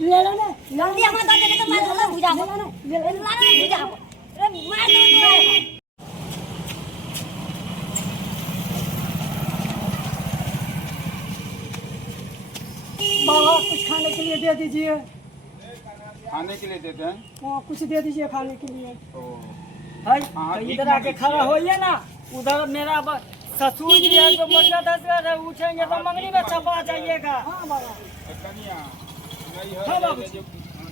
ले लो ना जल्दी हम दे दे तो मैं थोड़ा बुझा ले लो ना ले ला ना बुझा अरे मार दो बाबा कुछ खाने के लिए दे दीजिए। खाने के लिए देते हैं। हाँ कुछ दे दीजिए खाने के लिए। भाई हाँ, तो ठीक इधर आके मांगी खड़ा है। होइए ना। उधर मेरा ससुर जी है जो मुर्गा 10 है उठेंगे तो मंगनी में छपा जाइएगा। हाँ बाबा कनिया हाँ, बाबू।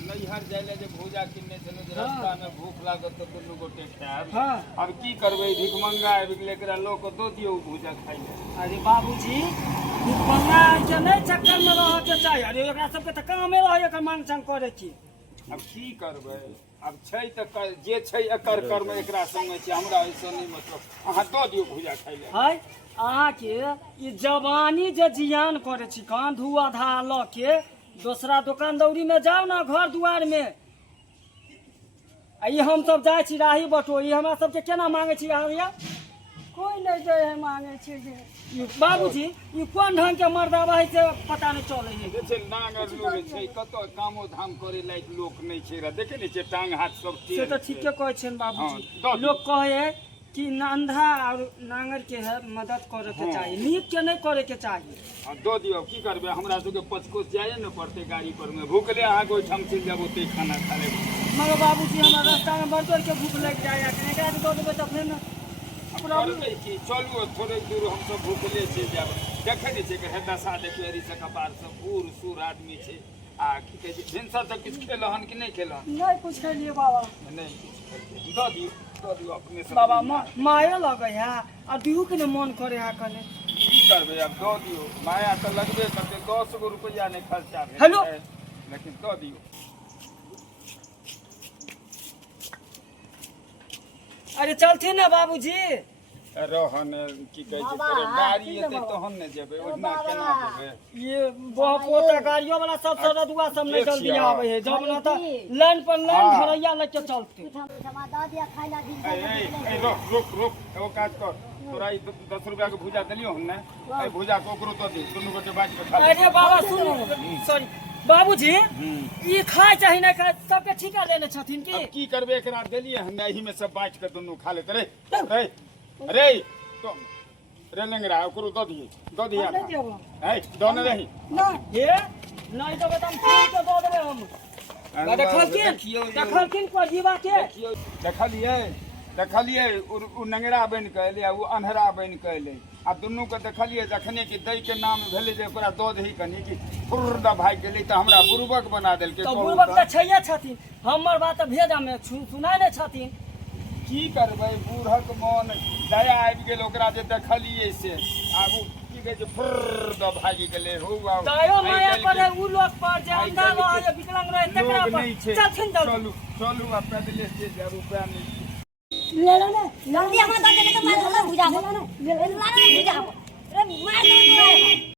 नैहर जाइले जब भूजा किन्ने चलो जे रास्ता में भूख लागत तो दुनू गोटे खाएब। हाँ। अब की करबै भिखमंगा आबि गेलै एकरा लोक के दो दियौ भूजा खाइ ले। अरे बाबूजी भिखमंगा के नहीं चक्कर में रह के चाहिए। अरे एकरा सबके तो कामे रहे के मांग चांग करे छी। अब की करबै अब छै त जे छै एकर कर्म एकरा संगे छै हमरा ऐसा नहीं मतलब अहाँ दो दियौ भूजा खाइ ले। है अहाँ के ई जवानी जे जियान करे छी कान धुआ धा ल के दूसरा दुकान दौरी में जाओ ना घर दुआर में। आ हम सब जाय छी राही बटो ई हमरा सबके केना मांगे छी अहाँ या कोई नहीं दे है मांगे छे जे। बाबूजी ई कोन ढंग के मर्दावा है से पता नहीं चले है। जे छै नांगर लोग छै कतो कामो धाम करे लायक लोक नहीं छै रा देखे नहीं छै टांग हाथ सब से तो ठीके कहै छन हाँ, बाबूजी। दो लोग कहे कि अंधा और नांगर के है मदद करे के चाहिए नीक के नहीं करे के चाहिए। हाँ, दो दियौ की करबै हमरा सबके पचकोस जाए न पड़ते गाड़ी पर में भूखले अहाँ कोई ठाम चल जाबो ते खाना खा लेबो। मगर बाबूजी हमरा रास्ता में बड़ के भूख लग जाए एकरा के दो देबे त फिर न करबै की चलू थोड़े दूर हम सब भूखले चल जाब। देखे नहीं छै कि हे दशा देखियो एरी से कपार सब बूढ़ सूढ़ आदमी छै आ की कहै छै भिनसर तक किछ खेलहन कि नहीं खेलहन नहीं कुछ खेलिए बाबा। नहीं किछ दो दियौ अपने सब बाबा माया लगे है आ दिहू के न मन करे है कने की करबै अब दो दियौ माया तो लगबे करते 10 गो रुपया नहीं खर्चा भेल हेलो। लेकिन दो दियौ। अरे चलथिन ना बाबूजी। रहन की कहै छै करे गाड़ी एतै तहन ने जेबै ओहिना केना जेबै। ये पोता गाड़ियों वाला सब सरदुआ सब नहीं जल्दी आवे है जब ना तो लाइन पर लाइन हाँ। धरैया लेके चलते। क्षमा दे दिया खाइला दिन ए रुक रुक रुक एगो काज कर तोरा ई 10 रुपया के भुजा देलियो हन ने ए भुजा को ओकरो दे दुनू गोटे बाँट के खा ले। अरे बाबा सुनो सॉरी बाबूजी ई खाए चाहे नहीं खाए सबके ठीका लेने छथिन अब की। की करबे एकरा देलिए हन एही में सब बाँट के दुनू खा लेते रे रे अरे तो रे लंगरा ओकरो दो दिए नहीं देबो ए दोने रही नहीं ये नहीं तो बेटा ठीक के दो देबे हम। देखलखिन पर जीवा के देखलिए उ नंगरा बन के एले उ अन्हरा बन के एले आ दुनू के देखलिए जखने कि दै के नाम भेले जे ओकरा दो दही कनी कि फुर्र भाग गेलै त हमरा बुर्बक बना देलकै। तो बुर्बक त छैये छथिन हमर बात भेजा में सुनाय नहीं छथिन। की करबै बूढ़क मन दया आबि गेल ओकरा जे देखलिए से आगू की कहै छै फुर्र भागी गेलै हो दयो माया पर उ लोग पर जे अंधा रहे विकलांग रहे तकरा पर चलथिन चलू चलू आ पैदले से जा रुपया नहीं ले लो ना जल्दी हम दे दे तो मैं थोड़ा बुझा ले लो ना ले ला ना बुझा अरे मार दो